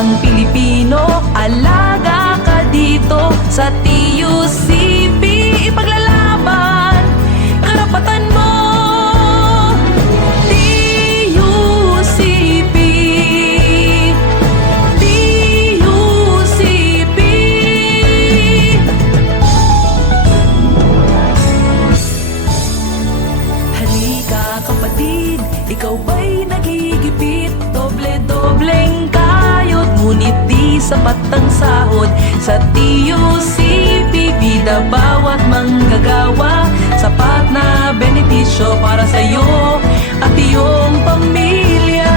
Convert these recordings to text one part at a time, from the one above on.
manggagawang Pilipino, alaga ka dito sa TUCP. Ipaglalaban karapatan mo, TUCP, TUCP. Halika kapatid, ikaw ba'y nagigipit? Doble-dobleng kayod, ngunit di sapat ang sahod. Sa TUCP, bida bawat manggagawa, sapat na benepisyo para sa'yo at iyong pamilya.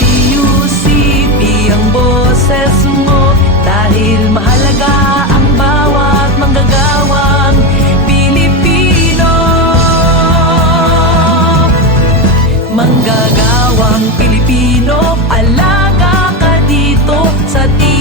TUCP ang boses mo, dahil mahalaga ang bawat manggagawang Pilipino. Manggagawang Pilipino, alaga ka dito sa TUCP.